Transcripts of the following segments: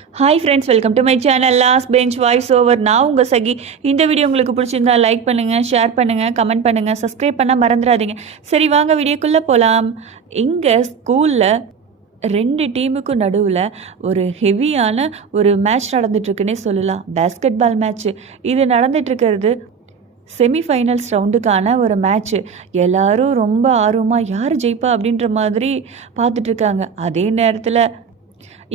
Hi friends, welcome to my channel last bench voice over. நான் உங்கள் சகி. இந்த video உங்களுக்கு பிடிச்சிருந்தா லைக் பண்ணுங்கள், ஷேர் பண்ணுங்கள், கமெண்ட் பண்ணுங்கள், சப்ஸ்கிரைப் பண்ண மறந்துடாதீங்க. சரி, வாங்க வீடியோக்குள்ளே போகலாம். இங்கே ஸ்கூலில் 2 டீமுக்கும் நடுவில் ஒரு ஹெவியான ஒரு மேட்ச் நடந்துட்டுருக்குன்னே சொல்லலாம். Basketball match. இது நடந்துட்டுருக்கிறது செமிஃபைனல்ஸ் ரவுண்டுக்கான ஒரு மேட்ச்சு. எல்லோரும் ரொம்ப ஆர்வமாக யார் ஜெயிப்பா அப்படின்ற மாதிரி பார்த்துட்ருக்காங்க. அதே நேரத்தில்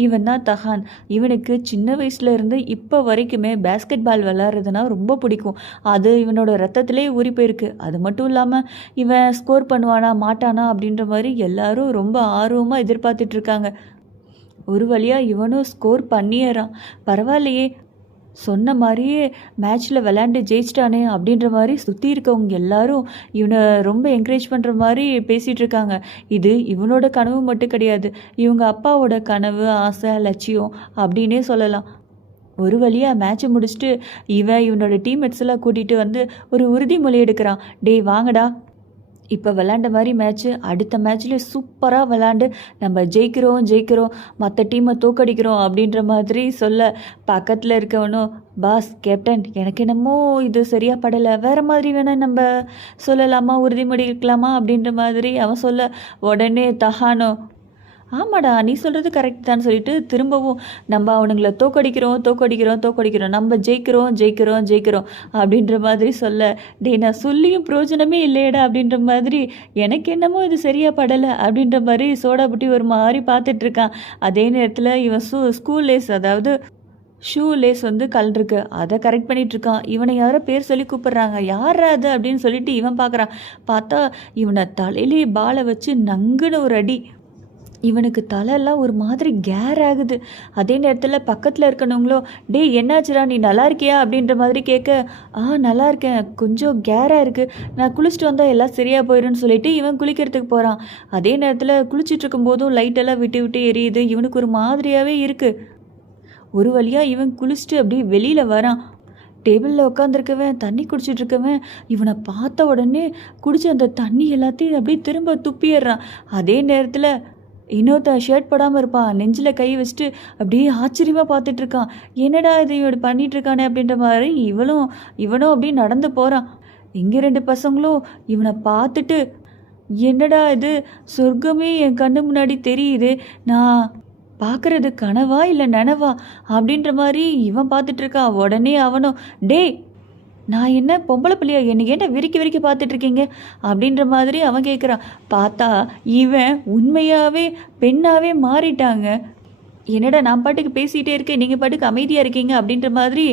இவன் தான் தஹான். இவனுக்கு சின்ன வயசுலேருந்து இப்போ வரைக்குமே பேஸ்கெட் பால் விளாட்றதுனா ரொம்ப பிடிக்கும். அது இவனோட ரத்தத்திலே ஊறி போயிருக்கு. அது மட்டும் இல்லாமல் இவன் ஸ்கோர் பண்ணுவானா மாட்டானா அப்படின்ற மாதிரி எல்லாரும் ரொம்ப ஆர்வமாக எதிர்பார்த்துட்ருக்காங்க. ஒரு வழியாக இவனும் ஸ்கோர் பண்ணிடுறான். பரவாயில்லையே, சொன்ன மாதிரியே மேட்ச்சில் விளையாண்டு ஜெயிச்சிட்டானே அப்படின்ற மாதிரி சுற்றி இருக்கவங்க எல்லாரும் இவனை ரொம்ப என்கரேஜ் பண்ணுற மாதிரி பேசிகிட்டு இருக்காங்க. இது இவனோட கனவு மட்டும் கிடையாது, இவங்க அப்பாவோட கனவு, ஆசை, லட்சியம் அப்படின்னே சொல்லலாம். ஒரு வழியாக மேட்ச்சை முடிச்சுட்டு இவனோட டீம்மேட்ஸ் எல்லாம் கூட்டிகிட்டு வந்து ஒரு உறுதிமொழி எடுக்கிறான். டேய் வாங்கடா, இப்போ விளாண்ட மாதிரி மேட்ச்சு அடுத்த மேட்ச்லேயே சூப்பராக விளாண்டு நம்ம ஜெயிக்கிறோம், மற்ற டீமை தோக்கடிக்கிறோம் அப்படின்ற மாதிரி சொல்ல, பக்கத்தில் இருக்கவனும் பாஸ் கேப்டன் எனக்கு என்னமோ இது சரியாக படலை, வேறு மாதிரி வேணால் நம்ம சொல்லலாமா, உறுதிமொழி இருக்கலாமா அப்படின்ற மாதிரி அவன் சொல்ல, உடனே தஹானோ ஆமாடா நீ சொல்கிறது கரெக்ட் தான் சொல்லிட்டு திரும்பவும் நம்ம அவனுங்களை தோக்கடிக்கிறோம், நம்ம ஜெயிக்கிறோம் அப்படின்ற மாதிரி சொல்ல, டே நான் சொல்லியும் பிரயோஜனமே இல்லையடா அப்படின்ற மாதிரி எனக்கு என்னமோ இது சரியாக படலை அப்படின்ற மாதிரி சோடா புட்டி ஒரு மாதிரி பார்த்துட்ருக்கான். அதே நேரத்தில் இவன் ஸ்கூல் லேஸ், அதாவது ஷூ லேஸ் வந்து கலந்துருக்கு, அதை கரெக்ட் பண்ணிகிட்ருக்கான். இவனை யாரோ பேர் சொல்லி கூப்பிட்றாங்க. யாரா அது அப்படின்னு சொல்லிட்டு இவன் பார்க்குறான். பார்த்தா இவனை தலையிலே பாலை வச்சு நங்குன்னு ஒரு அடி. இவனுக்கு தலையெல்லாம் ஒரு மாதிரி கேர் ஆகுது. அதே நேரத்தில் பக்கத்தில் இருக்கணுங்களோ, டே என்னாச்சுரா நீ நல்லா இருக்கியா அப்படின்ற மாதிரி கேட்க, நல்லா இருக்கேன், கொஞ்சம் கேராக இருக்குது, நான் குளிச்சுட்டு வந்தால் எல்லாம் சரியாக போயிடும்னு சொல்லிட்டு இவன் குளிக்கிறதுக்கு போகிறான். அதே நேரத்தில் குளிச்சுட்டு இருக்கும்போதும் லைட்டெல்லாம் விட்டு எரியுது. இவனுக்கு ஒரு மாதிரியாகவே இருக்குது. ஒரு வழியாக இவன் குளிச்சுட்டு அப்படியே வெளியில் வரான். டேபிளில் உட்காந்துருக்கவன் தண்ணி குடிச்சிட்ருக்கவன் இவனை பார்த்த உடனே குடிச்ச அந்த தண்ணி எல்லாத்தையும் அப்படியே திரும்ப துப்பிடுறான். அதே நேரத்தில் இன்னொருத்த ஷர்ட் போடாமல் இருப்பான், நெஞ்சில் கை வச்சுட்டு அப்படியே ஆச்சரியமாக பார்த்துட்ருக்கான். என்னடா இது இவன் பண்ணிகிட்ருக்கானே அப்படின்ற மாதிரி இவனும் அப்படியே நடந்து போகிறான். இங்கே 2 பசங்களும் இவனை பார்த்துட்டு, என்னடா இது சொர்க்கமே என் கண்ணு முன்னாடி தெரியுது, நான் பார்க்குறது கனவா இல்லை நனவா அப்படின்ற மாதிரி இவன் பார்த்துட்ருக்கான். உடனே அவனும், டே நான் என்ன பொம்பளை பிள்ளையா, என்னை ஏன்டா விரிக்கி பார்த்துட்ருக்கீங்க அப்படின்ற மாதிரி அவன் கேட்குறான். பார்த்தா இவன் உண்மையாகவே பெண்ணாகவே மாறிட்டாங்க. என்னடா நான் பாட்டுக்கு பேசிகிட்டே இருக்கேன், நீங்கள் பாட்டுக்கு அமைதியாக இருக்கீங்க அப்படின்ற மாதிரி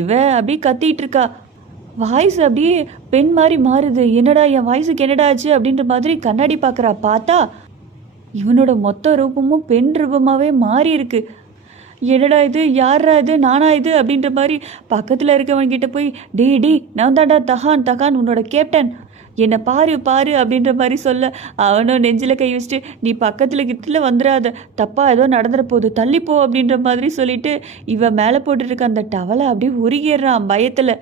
இவன் அப்படியே கத்திகிட்டு இருக்கா. வாய்ஸ் அப்படியே பெண் மாதிரி மாறுது. என்னடா என் வாய்ஸுக்கு என்னடா ஆச்சு அப்படின்ற மாதிரி கண்ணாடி பார்க்குறா. பார்த்தா இவனோட மொத்த ரூபமும் பெண் ரூபமாகவே மாறி இருக்கு. என்னடா இது, யாரா இது, நானா இது அப்படின்ற மாதிரி பக்கத்தில் இருக்கவன்கிட்ட போய், டே நான் தான்டா தகான் உன்னோட கேப்டன், என்னை பாரு அப்படின்ற மாதிரி சொல்ல, அவனும் நெஞ்சில் கை வச்சுட்டு, நீ பக்கத்தில் வந்துடாத, தப்பாக ஏதோ நடந்துட போகுது, தள்ளிப்போ அப்படின்ற மாதிரி சொல்லிட்டு இவன் மேலே போட்டுருக்க அந்த டவலை அப்படியே உருகிடுறான் பயத்தில்.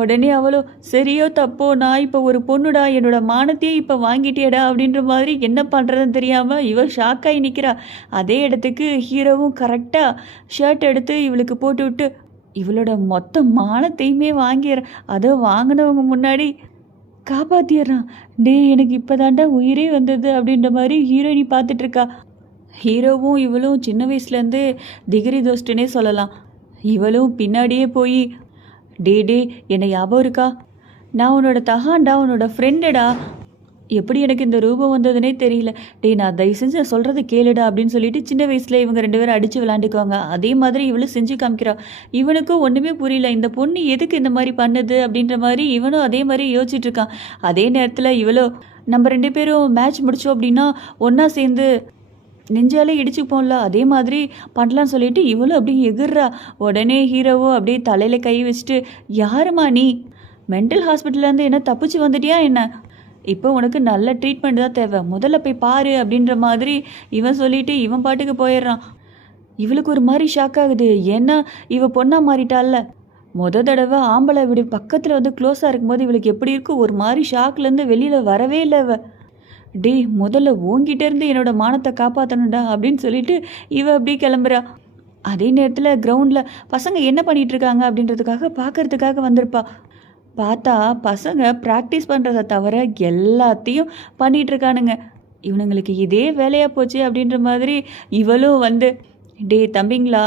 உடனே அவளோ, சரியோ தப்போ நான் இப்போ ஒரு பொண்ணுடா, என்னோட மானத்தையே இப்போ வாங்கிட்டியடா அப்படின்ற மாதிரி என்ன பண்ணுறதுன்னு தெரியாமல் இவ ஷாக்காகி நிற்கிறா. அதே இடத்துக்கு ஹீரோவும் கரெக்டாக ஷர்ட் எடுத்து இவளுக்கு போட்டு விட்டு இவளோட மொத்த மானத்தையுமே வாங்கிடுறான். அதை வாங்கினவங்க முன்னாடி காப்பாற்றிடுறான். டே எனக்கு இப்போ தாண்டா உயிரே வந்தது அப்படின்ற மாதிரி ஹீரோயினி பார்த்துட்ருக்கா. ஹீரோவும் இவளும் சின்ன வயசுலேருந்து டிகிரி தோஸ்ட்டுன்னே சொல்லலாம். இவளும் பின்னாடியே போய், டே என்னை ஞாபகம் இருக்கா, நான் உன்னோட தகான்டா, உன்னோட ஃப்ரெண்டுடா, எப்படி எனக்கு இந்த ரூபம் வந்ததுனே தெரியல, நான் தயவு செஞ்சு சொல்கிறத கேளுடா அப்படின்னு சொல்லிட்டு சின்ன வயசில் இவங்க 2 பேரும் அடித்து விளாண்டுக்குவாங்க. அதே மாதிரி இவளும் செஞ்சு காமிக்கிறா. இவனுக்கும் ஒன்றுமே புரியல, இந்த பொண்ணு எதுக்கு இந்த மாதிரி பண்ணுது அப்படின்ற மாதிரி இவனும் அதே மாதிரி யோசிச்சுட்ருக்கான். அதே நேரத்தில் இவளோ, நம்ம 2 பேரும் மேட்ச் முடித்தோம் அப்படின்னா ஒன்றா சேர்ந்து நெஞ்சாலே இடிச்சுப்போம்ல, அதே மாதிரி பண்ணலான்னு சொல்லிட்டு இவளும் அப்படியே எகிர்றா. உடனே ஹீரோவோ அப்படியே தலையில் கை வச்சுட்டு, யாருமா நீ, மென்டல் ஹாஸ்பிட்டல்லேருந்து என்ன தப்பிச்சு வந்துட்டியா என்ன, இப்போ உனக்கு நல்ல ட்ரீட்மெண்ட் தான் தேவை, முதல்ல போய் பாரு அப்படின்ற மாதிரி இவன் சொல்லிட்டு இவன் பாட்டுக்கு போயிடுறான். இவளுக்கு ஒரு மாதிரி ஷாக் ஆகுது. ஏன்னா இவ பொண்ணா மாறிட்டால. தடவை ஆம்பளை இப்படி பக்கத்தில் வந்து க்ளோஸாக இருக்கும்போது இவளுக்கு எப்படி இருக்கும், ஒரு மாதிரி ஷாக்லேருந்து வெளியில் வரவே இல்லை இவ. டே முதல்ல ஓங்கிட்டே இருந்து என்னோட மானத்தை காப்பாற்றணும்டா அப்படின்னு சொல்லிட்டு இவ அப்படி கிளம்புறா. அதே நேரத்தில் கிரவுண்டில் பசங்க என்ன பண்ணிட்டு இருக்காங்க அப்படின்றதுக்காக பார்க்கறதுக்காக வந்திருப்பா. பார்த்தா பசங்க ப்ராக்டிஸ் பண்ணுறத தவிர எல்லாத்தையும் பண்ணிட்டு இருக்கானுங்க. இவனுங்களுக்கு இதே வேலையாக போச்சு அப்படின்ற மாதிரி இவளும் வந்து, டே தம்பிங்களா,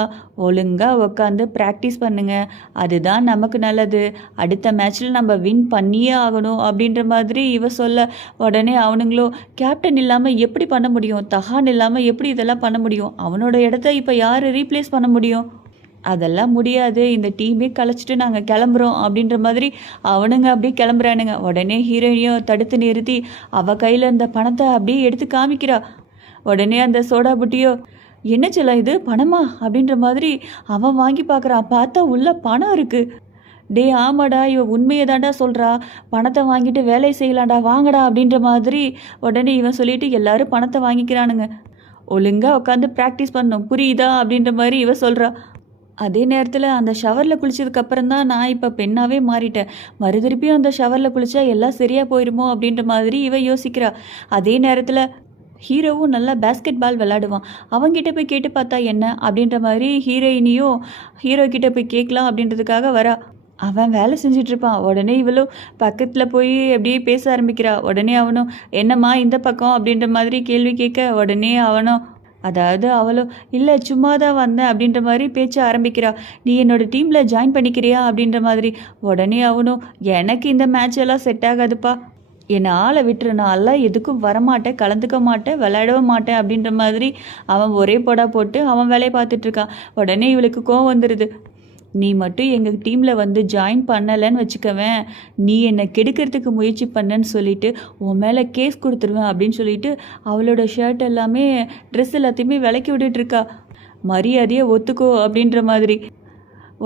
ஒழுங்கா உக்காந்து ப்ராக்டிஸ் பண்ணுங்க, அதுதான் நமக்கு நல்லது, அடுத்த மேட்ச்சில் நம்ம வின் பண்ணியே ஆகணும் அப்படின்ற மாதிரி இவ சொல்ல, உடனே அவனுங்களும் கேப்டன் இல்லாமல் எப்படி பண்ண முடியும், தஹான் இல்லாமல் எப்படி இதெல்லாம் பண்ண முடியும், அவனோட இடத்த இப்போ யார் ரீப்ளேஸ் பண்ண முடியும், அதெல்லாம் முடியாது, இந்த டீமே கலைச்சிட்டு நாங்கள் கிளம்புறோம் அப்படின்ற மாதிரி அவனுங்க அப்படியே கிளம்புறானுங்க. உடனே ஹீரோயினையும் தடுத்து நிறுத்தி அவள் கையில் இருந்த பணத்தை அப்படியே எடுத்து காமிக்கிறா. உடனே அந்த சோடா புட்டியோ, என்ன செல்லம் இது பணமா அப்படின்ற மாதிரி அவன் வாங்கி பார்க்குறான். பார்த்தா உள்ள பணம் இருக்குது. டே ஆமாடா, இவன் உண்மையை தாண்டா சொல்கிறா, பணத்தை வாங்கிட்டு வேலை செய்யலாம்டா, வாங்கடா அப்படின்ற மாதிரி உடனே இவன் சொல்லிட்டு எல்லாரும் பணத்தை வாங்கிக்கிறானுங்க. ஒழுங்காக உட்காந்து ப்ராக்டிஸ் பண்ணணும் புரியுதா அப்படின்ற மாதிரி இவ சொல்கிறா. அதே நேரத்தில் அந்த ஷவரில் குளிச்சதுக்கப்புறம் தான் நான் இப்போ பெண்ணாகவே மாறிட்டேன். மறுதிருப்பியும் அந்த ஷவரில் குளித்தா எல்லாம் சரியாக போயிடுமோ அப்படின்ற மாதிரி இவ யோசிக்கிறா. அதே நேரத்தில் ஹீரோவும் நல்லா பேஸ்கெட் பால் விளாடுவான். அவங்ககிட்ட போய் கேட்டு பார்த்தா என்ன அப்படின்ற மாதிரி ஹீரோயினியும் ஹீரோ கிட்ட போய் கேட்கலாம் அப்படின்றதுக்காக வரா. அவன் வேலை செஞ்சிட்ருப்பான். உடனே இவளும் பக்கத்தில் போய் அப்படியே பேச ஆரம்பிக்கிறா. உடனே அவனும் என்னம்மா இந்த பக்கம் அப்படின்ற மாதிரி கேள்வி கேட்க, உடனே அவனும் அதாவது அவளும் இல்லை சும்மா தான் வந்தேன் அப்படின்ற மாதிரி பேச்ச ஆரம்பிக்கிறா. நீ என்னோட டீமில் ஜாயின் பண்ணிக்கிறியா அப்படின்ற மாதிரி. உடனே அவனும் எனக்கு இந்த மேட்ச் எல்லாம் செட் ஆகாதுப்பா, என்னை ஆளை விட்டுரு, நான் எல்லாம் எதுக்கும் வரமாட்டேன், கலந்துக்க மாட்டேன், விளையாடவும் மாட்டேன் அப்படின்ற மாதிரி அவன் ஒரே போடா போட்டு அவன் வேலையை பார்த்துட்ருக்கான். உடனே இவளுக்கு கோவம் வந்துடுது. நீ மட்டும் எங்கள் டீமில் வந்து ஜாயின் பண்ணலைன்னு வச்சுக்கவேன், நீ என்னை கெடுக்கிறதுக்கு முயற்சி பண்ணேன்னு சொல்லிட்டு உன் மேலே கேஸ் கொடுத்துருவேன் அப்படின்னு சொல்லிட்டு அவளோட ஷர்ட் எல்லாமே ட்ரெஸ் எல்லாத்தையுமே விலக்கி விட்டுட்ருக்கா. மரியாதையை ஒத்துக்கோ அப்படின்ற மாதிரி.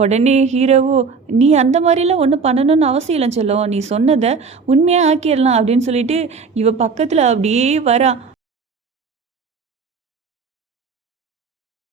உடனே ஹீரோவோ, நீ அந்த மாதிரிலாம் ஒன்றும் பண்ணணும்னு அவசியம் இல்லை செல்லம், நீ சொன்னதை உண்மையாக ஆக்கிடலாம் அப்படின்னு சொல்லிட்டு இவ பக்கத்தில் அப்படியே வரா.